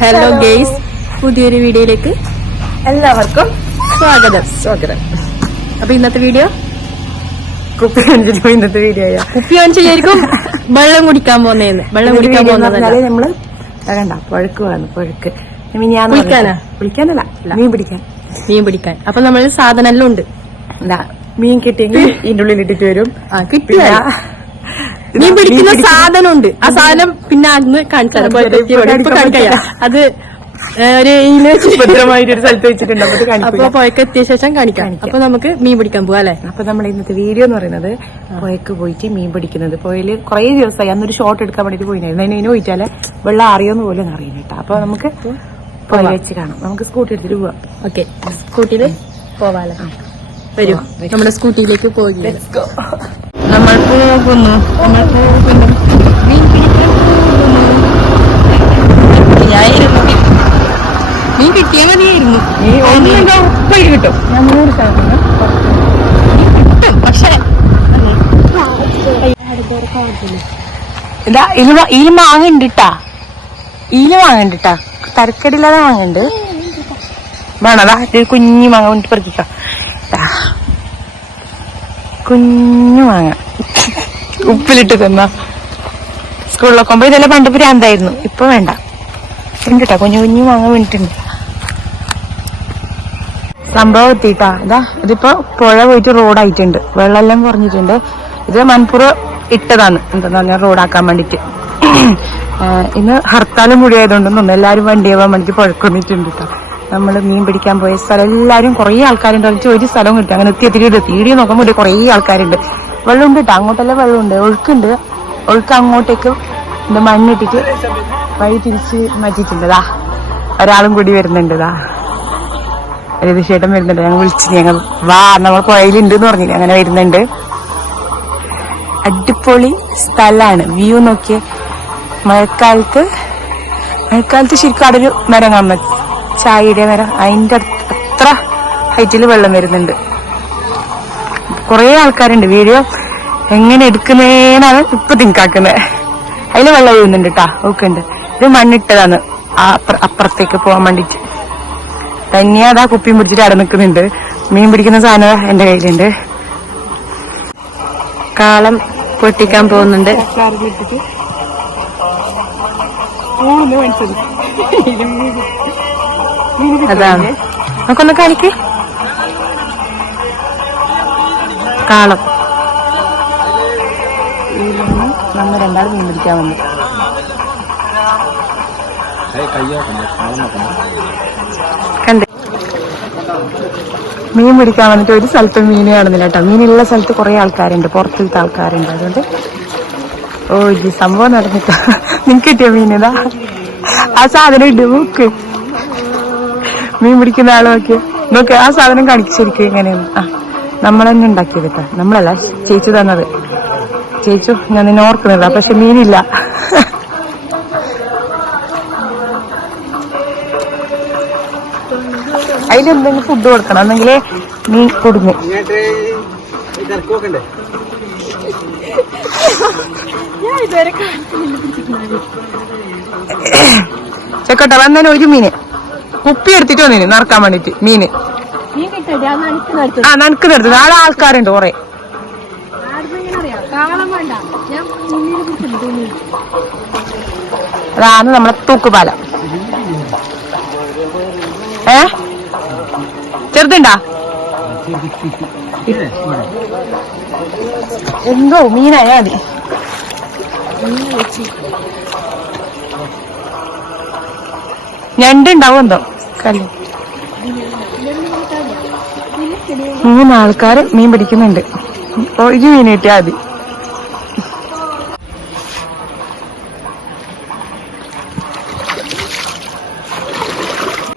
Hello guys, പുതിയൊരു വീഡിയോയിലേക്ക് എല്ലാവർക്കും സ്വാഗതം. അപ്പൊ ഇന്നത്തെ വീഡിയോ കുപ്പി വാങ്ങിച്ചായിരിക്കും വെള്ളം കുടിക്കാൻ പോകുന്നതെന്ന്. വെള്ളം കുടിക്കാൻ പോകുന്നതല്ല, നമ്മള് കണ്ട പുഴക്ക് വന്നു. പുഴക്ക് കുളിക്കാനല്ല, മീൻ പിടിക്കാൻ. അപ്പൊ നമ്മൾ സാധനം എല്ലാം ഉണ്ട്. മീൻ കിട്ടിയെങ്കിൽ ഇതിന്റെ ഉള്ളിൽ ഇട്ടിട്ട് വരും. കിട്ടിയ മീൻ പിടിക്കുന്ന സാധനം ഉണ്ട്. ആ സാധനം പിന്നെ അന്ന് കാണിക്കാം. അത് ഒരു ഭദ്രമായിട്ടൊരു സ്ഥലത്ത് വെച്ചിട്ടുണ്ട്. അപ്പൊ പുഴക്ക് എത്തിയ ശേഷം കാണിക്കാം. അപ്പൊ നമുക്ക് മീൻ പിടിക്കാൻ പോവാ അല്ലെ. അപ്പൊ നമ്മുടെ ഇന്നത്തെ വീഡിയോ എന്ന് പറയുന്നത് പുഴക്ക് പോയിട്ട് മീൻ പിടിക്കുന്നത്. പുഴയില് കുറെ ദിവസമായി അന്നൊരു ഷോട്ട് എടുക്കാൻ വേണ്ടിട്ട് പോയിരുന്നു. അതിന് പോയിട്ടാല് വെള്ളം അറിയോന്ന് പോലും അറിയില്ല കേട്ടോ. അപ്പൊ നമുക്ക് പുഴ വെച്ച് കാണാം. നമുക്ക് സ്കൂട്ടി എടുത്തിട്ട് പോവാം. ഓക്കെ, സ്കൂട്ടിയില് പോവാല്ലേ. വരും, നമ്മുടെ സ്കൂട്ടിയിലേക്ക് പോകില്ല. നമ്മൾ പോകുന്നു. മീൻ പിടിക്കാൻ മീൻ കിട്ടിയാൽ മതിയായിരുന്നു. ഉറപ്പായിട്ട് കിട്ടും. ഞാൻ 100% കിട്ടും. പക്ഷെ ഇതാ ഇതിൽ മാങ്ങണ്ടിട്ടാ, തരക്കടില്ലാതെ മാങ്ങണ്ട്. വേണതാ കുഞ്ഞു മാങ്ങ കൊണ്ട് പറിക്കാം. കുഞ്ഞു മാങ്ങ ഉപ്പിലിട്ട് തന്ന. സ്കൂളിലൊക്കെ പോകുമ്പോ ഇതെല്ലാം പണ്ട് ഭ്രാന്തായിരുന്നു. ഇപ്പൊ വേണ്ട, ഉണ്ടിട്ടാ കുഞ്ഞു കുഞ്ഞു മാങ്ങ വീണിട്ടുണ്ട്. സംഭവം എത്തിട്ടാ. ഇതാ ഇതിപ്പോ പുഴ പോയിട്ട് റോഡായിട്ടുണ്ട്. വെള്ളമെല്ലാം കുറഞ്ഞിട്ടുണ്ട്. ഇത് മൺപുറം ഇട്ടതാണ്, എന്താ പറഞ്ഞാൽ റോഡാക്കാൻ വേണ്ടിട്ട്. ഇന്ന് ഹർത്താലും കൂടി ആയതുകൊണ്ടൊന്നും എല്ലാരും വണ്ടി ആവാൻ വേണ്ടിട്ട് പുഴക്കൊന്നിട്ടുണ്ട് കേട്ടോ. നമ്മള് മീൻ പിടിക്കാൻ പോയ സ്ഥലം എല്ലാരും കുറെ ആൾക്കാരുണ്ട്. ഒരു സ്ഥലവും കിട്ടും. അങ്ങനെ തീടി നോക്കുമ്പോൾ കുറെ ആൾക്കാരുണ്ട്. വെള്ളമുണ്ട് കേട്ടോ, അങ്ങോട്ടെല്ലാം വെള്ളമുണ്ട്. ഒഴുക്കുണ്ട്. ഒഴുക്ക് അങ്ങോട്ടേക്ക് മണ്ണിട്ടിട്ട് വഴി തിരിച്ച് മാറ്റിയിട്ടുണ്ടതാ. ഒരാളും കൂടി വരുന്നുണ്ട്. രതീഷേട്ടൻ വരുന്നുണ്ട്. ഞങ്ങൾ വിളിച്ചിട്ട് ഞങ്ങൾ വാ, നമ്മൾ പുഴയിലുണ്ട് എന്ന് പറഞ്ഞില്ല. അങ്ങനെ വരുന്നുണ്ട്. അടിപൊളി സ്ഥലാണ്. വ്യൂ നോക്കിയേ. മഴക്കാലത്ത് ശരിക്കും അവിടെ ഒരു മരം കാണുന്നത്, ചായയുടെ മരം. അതിന്റെ അത്ര ഹൈറ്റിൽ വെള്ളം വരുന്നുണ്ട്. കുറെ ആൾക്കാരുണ്ട്. വീഡിയോ എങ്ങനെ എടുക്കുന്നേന്നാണ് ഇപ്പൊ തിങ്കാക്കുന്നത്. അതില് വെള്ളം വീഴുന്നുണ്ട് കേട്ടാ. നോക്കുന്നുണ്ട്. ഇത് മണ്ണിട്ടതാണ് അപ്പുറത്തേക്ക് പോകാൻ വേണ്ടിട്ട്. തന്നെയാ അതാ കുപ്പിയും പിടിച്ചിട്ട് അവിടെ നിൽക്കുന്നുണ്ട്. മീൻ പിടിക്കുന്ന സാധനം എന്റെ കയ്യിലുണ്ട്. കാളം പൊട്ടിക്കാൻ പോകുന്നുണ്ട്. അതാണ്, നമുക്കൊന്ന് കാണിക്ക്. കാളം നമ്മ രണ്ടാളും മീൻ പിടിക്കാൻ വന്നു. കണ്ട് മീൻ പിടിക്കാൻ വന്നിട്ട് ഒരു സ്ഥലത്തും മീൻ കാണുന്നില്ല കേട്ടോ. മീനുള്ള സ്ഥലത്ത് കുറെ ആൾക്കാരുണ്ട്, പുറത്തിലത്തെ ആൾക്കാരുണ്ട്. അതുകൊണ്ട് ഈ സംഭവം നടന്നിട്ട. നിനക്ക് കിട്ടിയ മീനിതാ, ആ സാധനം ഇട്ട് നോക്ക്. മീൻ പിടിക്കുന്ന ആള് നോക്ക് ആ സാധനം കാണിക്കും ശരിക്കും എങ്ങനെയാണ്. നമ്മൾ തന്നെ ഉണ്ടാക്കിയത് കേട്ടോ. നമ്മളല്ല, ചേച്ചി തന്നത്. ചേച്ചു ഞാൻ നിന്നെ ഓർക്കുന്നില്ല, പക്ഷെ മീനില്ല. അതിലെന്തെങ്കിലും ഫുഡ് കൊടുക്കണം, എന്നെങ്കിലേ മീൻ കൊടുങ്ങു. ചെക്കട്ടെ വന്നതിന് ഒരു മീന് കുപ്പി എടുത്തിട്ട് വന്നിന് നറുക്കാൻ വേണ്ടിട്ട്. മീന് നനക്ക് നിർത്തി. നാളെ ആൾക്കാരുണ്ട് കുറെ. അതാണ് നമ്മളെ തൂക്കുപാലം. ചെറുതുണ്ടാ എന്തോ മീനായാ മതി. ഞണ്ടുണ്ടാവും എന്തോ കല്ല്. 3 ആൾക്കാര് മീൻ പിടിക്കുന്നുണ്ട്. ഒരു മീൻ കിട്ടിയാ മതി.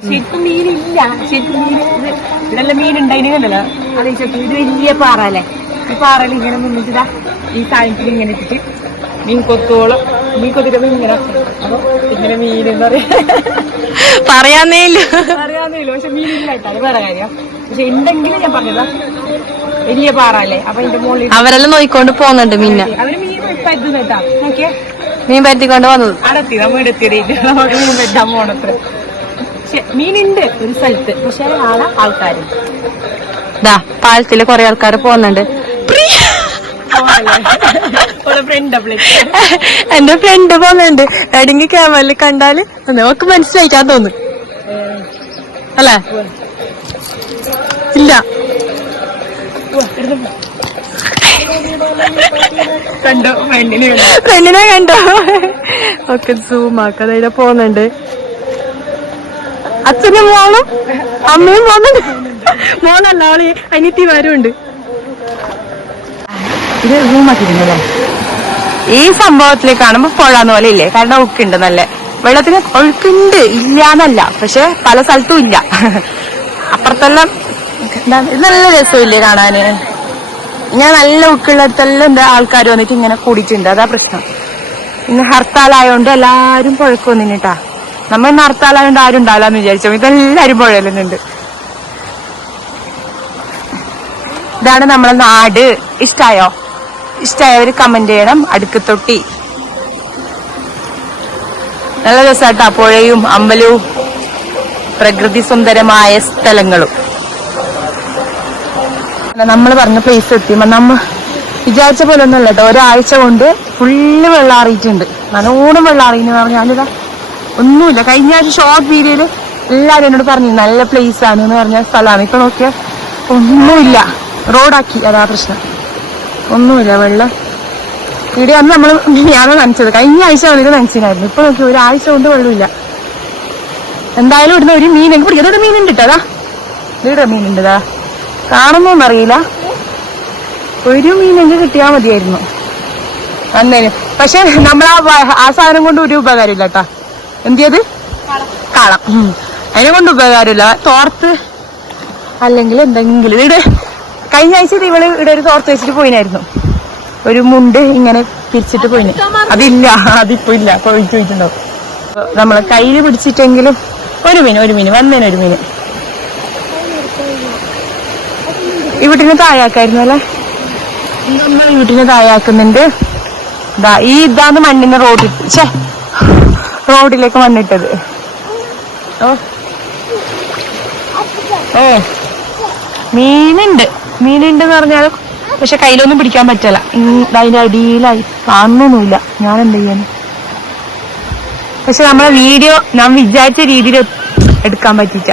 ശരിക്കും മീനില്ല. ശരിക്കും ഇവിടെല്ലാം മീനുണ്ടായില്ലല്ലോ. അതേ ശരിക്കും ഇത് വലിയ പാറ അല്ലേ. ഈ പാറയിൽ ഇങ്ങനെ നിന്നിട്ടാ ഈ സാധനത്തിൽ ഇങ്ങനെ ഇട്ടിട്ട് മീൻ കൊത്തോളം മീൻ കൊത്തിട്ട് ഇങ്ങനെ. അപ്പൊ ഇങ്ങനെ മീൻ എന്താ പറയാന്നേയില്ല. പക്ഷെ മീനില്ല കേട്ടോ, അത് വേറെ കാര്യം. പക്ഷെ ഉണ്ടെങ്കിലും ഞാൻ പറഞ്ഞതാ വലിയ പാറ അല്ലേ. അപ്പൊ ഇതിന്റെ മുകളിൽ അവരെല്ലാം നോക്കിക്കൊണ്ട് പോകുന്നുണ്ട് മീന. അവര് മീൻ പറ്റുന്ന കേട്ടാ. നോക്കിയേ മീൻ പരത്തിക്കൊണ്ട് വന്നത്. അടത്തി നമ്മൾ എടുത്തിട്ട് നമുക്ക് മീൻ പറ്റാൻ പോണത്ര. പക്ഷെ മീനുണ്ട് ഒരു സ്ഥലത്ത്, പക്ഷെ ആളെ ആൾക്കാരും ദാ പാലത്തില് കൊറേ ആൾക്കാർ പോകുന്നുണ്ട്. എന്റെ ഫ്രണ്ട് പോകുന്നുണ്ട്. എടെങ്കിൽ ക്യാമറയിൽ കണ്ടാല് നമുക്ക് മനസ്സിലായിക്കാൻ തോന്നും അല്ലേ? ഇല്ല കണ്ടോ ഫ്രണ്ടിനെ കണ്ടോ? ഒക്കെ സൂമാക്കാതെ അതിലെ പോകുന്നുണ്ട്. അച്ഛനും മോളും അമ്മയും പോകുന്നുണ്ട്. മോളല്ല അവള് അനിയത്തിമാരും ഉണ്ട്. ഇത് റൂമാക്കിയിരുന്നല്ലേ? ഈ സംഭവത്തിൽ കാണുമ്പോ പുഴന്ന് പോലെ ഇല്ലേ? കാരണം ഒഴുക്കുണ്ട്, നല്ല വെള്ളത്തിന് ഒഴുക്കുണ്ട്, ഇല്ലാന്നല്ല, പക്ഷെ പല സ്ഥലത്തും ഇല്ല. അപ്പുറത്തെല്ലാം ഇത് നല്ല രസമില്ലേ കാണാന്? ഇങ്ങനെ നല്ല ഒഴുക്കുള്ളിടത്തെല്ലാം എന്താ ആൾക്കാർ വന്നിട്ട് ഇങ്ങനെ കൂടിയിട്ടുണ്ട്. അതാ പ്രശ്നം. ഇന്ന് ഹർത്താലായോണ്ട് എല്ലാരും പുഴക്ക് വന്നിട്ടാ. നമ്മ ഇന്ന് ഹർത്താലായോണ്ട് ആരും ഉണ്ടാവില്ലാന്ന് വിചാരിച്ചോ, ഇതെല്ലാരും പുഴയിലുണ്ട്. ഇതാണ് നമ്മളെ നാട്. ഇഷ്ടായോ? ഇഷ്ടായവര് കമന്റ് ചെയ്യണം. അടുക്കത്തൊട്ടി നല്ല രസാട്ടാ, പുഴയും അമ്പലവും പ്രകൃതി സുന്ദരമായ സ്ഥലങ്ങളും. നമ്മൾ പറഞ്ഞ പ്ലേസ് എത്തിയുമ്പോ നമ്മ വിചാരിച്ച പോലെ ഒന്നും അല്ല കേട്ടോ. ഒരാഴ്ച കൊണ്ട് ഫുള്ള് വെള്ളം അറിയിട്ടുണ്ട്, നല്ലോണം വെള്ളം അറിയുന്നു പറഞ്ഞാലിതാ ഒന്നുമില്ല. കഴിഞ്ഞ ആഴ്ച ഷോർട്ട് വീഡിയോയില് എല്ലാരും എന്നോട് പറഞ്ഞു നല്ല പ്ലേസ് ആണ് എന്ന് പറഞ്ഞ സ്ഥലമാണ്. ഇപ്പൊ നോക്കിയാൽ ഒന്നുമില്ല, റോഡാക്കി. അതാ പ്രശ്നം, ഒന്നുമില്ല. വെള്ളം ഇവിടെ അന്ന് നമ്മൾ ഞാനാണ് നനച്ചത്. കഴിഞ്ഞ ആഴ്ച വന്നിട്ട് നനച്ചിനായിരുന്നു. ഇപ്പൊ നോക്കി ഒരാഴ്ച കൊണ്ട് വെള്ളമില്ല. എന്തായാലും ഇവിടുന്ന് ഒരു മീൻ എനിക്ക് പിടിക്കാം. അതൊരു മീനുണ്ട് കേട്ടോ. അതാ ഇവിടെ മീനുണ്ട്, ഇതാ കാണുന്നോന്നറിയില്ല. ഒരു മീനെങ്കിൽ കിട്ടിയാൽ മതിയായിരുന്നു അന്നേന്. പക്ഷെ നമ്മൾ ആ സാധനം കൊണ്ട് ഒരു ഉപകാരമില്ല കേട്ടാ. എന്തിയത് കാളം, അതിനെ കൊണ്ട് ഉപകാരമില്ല. തോർത്ത് അല്ലെങ്കിൽ എന്തെങ്കിലും. ഇവിടെ കഴിഞ്ഞ ആഴ്ച ഇവള് ഇവിടെ ഒരു തോർത്ത് വെച്ചിട്ട് പോയിനായിരുന്നു. ഒരു മുണ്ട് ഇങ്ങനെ പിരിച്ചിട്ട് പോയിന്. അതില്ല, അതിപ്പോ ഇല്ല, കൊഴിച്ചു പോയിട്ടുണ്ടാവും. നമ്മളെ കയ്യില് പിടിച്ചിട്ടെങ്കിലും ഒരു മീൻ വന്നേനൊരു മീൻ വീട്ടിന് താഴാക്കായിരുന്നു അല്ലെ? നമ്മൾ വീട്ടിന് താഴാക്കുന്നുണ്ട്. ഇതാണ് മണ്ണിന് റോഡിലേക്ക് മണ്ണിട്ടത്. ഓ മീനുണ്ട് പറഞ്ഞാൽ പക്ഷെ കയ്യിലൊന്നും പിടിക്കാൻ പറ്റില്ല. അതിന്റെ അടിയിലായി കാണുന്നൊന്നുമില്ല. ഞാൻ എന്ത് ചെയ്യാൻ? പക്ഷെ നമ്മളെ വീഡിയോ ഞാൻ വിചാരിച്ച രീതിയിൽ എടുക്കാൻ പറ്റിച്ച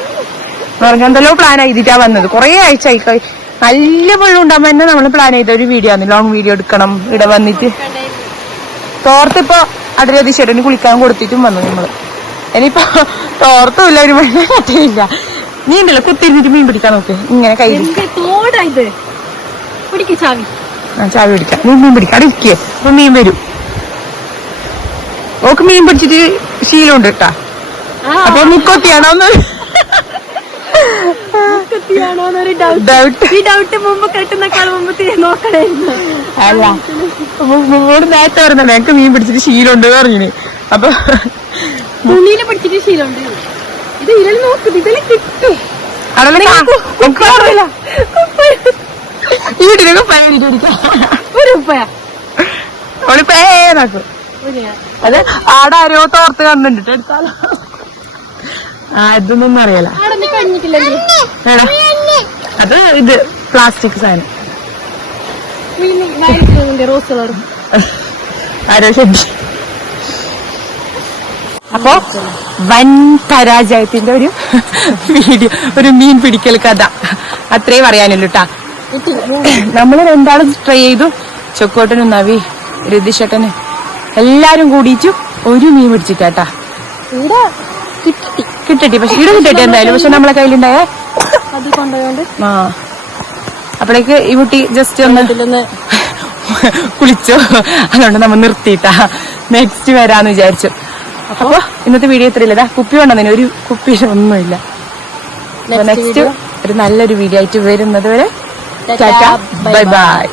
പറഞ്ഞാൽ എന്തെല്ലോ പ്ലാൻ ചെയ്തിട്ടാ വന്നത്. കുറെ ആഴ്ചയായി നല്ല വെള്ളം ഉണ്ടാകുമ്പോ തന്നെ നമ്മൾ പ്ലാൻ ചെയ്ത ഒരു വീഡിയോ ആണ്. ലോങ് വീഡിയോ എടുക്കണം ഇവിടെ വന്നിട്ട്. തോർത്തിപ്പോ അടരതി ചേട്ടന് കുളിക്കാൻ കൊടുത്തിട്ടും വന്നു നമ്മള്. ഇനിയിപ്പോ തോർത്തുമില്ല, ഒരു മഴ കട്ടയില്ല. നീ ഉണ്ടല്ലോ കുത്തിരുന്നിട്ട് മീൻ പിടിക്കാൻ നോക്ക്. ഇങ്ങനെ കയ്യിൽ ചാവി പിടിക്കാം. നീ മീൻ പിടിക്കാം. അവിടെ ഇരിക്കേ, അപ്പൊ മീൻ വരും. ഓക്ക് മീൻ പിടിച്ചിട്ട് ശീലമുണ്ട് കേട്ടാ. അപ്പൊ മുക്കൊത്തിയാണോ ഒന്ന് അല്ല മുമ്പോട് നേരത്തെ പറഞ്ഞല്ലേ എനിക്ക് മീൻ പിടിച്ചിട്ട് ശീലമുണ്ട് പറഞ്ഞിന്. അപ്പൊ തുണിയില് പിടിച്ചിട്ട് ശീലമുണ്ട്. ഇത് ഇരൽ നോക്ക്, ഇതിൽ കിട്ടും. വീട്ടിലൊക്കെ അത് ആടാരോ തോർത്ത് കണ്ടിട്ട് എടുത്താലോ? ഇതൊന്നും അറിയാലോ. അത് ഇത് പ്ലാസ്റ്റിക് സാധനം. റോസ് കളർ ആരോ ഷെഡ്. അപ്പോ വൻ പരാജയത്തിന്റെ ഒരു വീഡിയോ, ഒരു മീൻ പിടിക്കൽ കഥ, അത്രേ പറയാനുള്ളൂ ട്ടാ. നമ്മള് രണ്ടാളും ട്രൈ ചെയ്തു. ചൊക്കോട്ടനും നവി രതിഷേട്ടന് എല്ലാരും കൂടിയിട്ടു ഒരു മീൻ പിടിച്ചിട്ടാ കിട്ടട്ടി. പക്ഷെ ഇവിടെ കിട്ടട്ടി എന്തായാലും. പക്ഷെ നമ്മളെ കയ്യിലുണ്ടായ അപ്പോഴേക്ക് ഈ കുട്ടി ജസ്റ്റ് ഒന്ന് കുളിച്ചോ. അതുകൊണ്ട് നമ്മൾ നിർത്തിയിട്ടാ. നെക്സ്റ്റ് വരാന്ന് വിചാരിച്ചു. അപ്പൊ ഇന്നത്തെ വീഡിയോ ഇത്രയില്ല. കുപ്പി കൊണ്ടുവന്നതിന് ഒരു കുപ്പി ഒന്നുമില്ല. നെക്സ്റ്റ് ഒരു നല്ലൊരു വീഡിയോ ആയിട്ട് വരുന്നത് വരെ ടാറ്റാ, ബൈ ബൈ.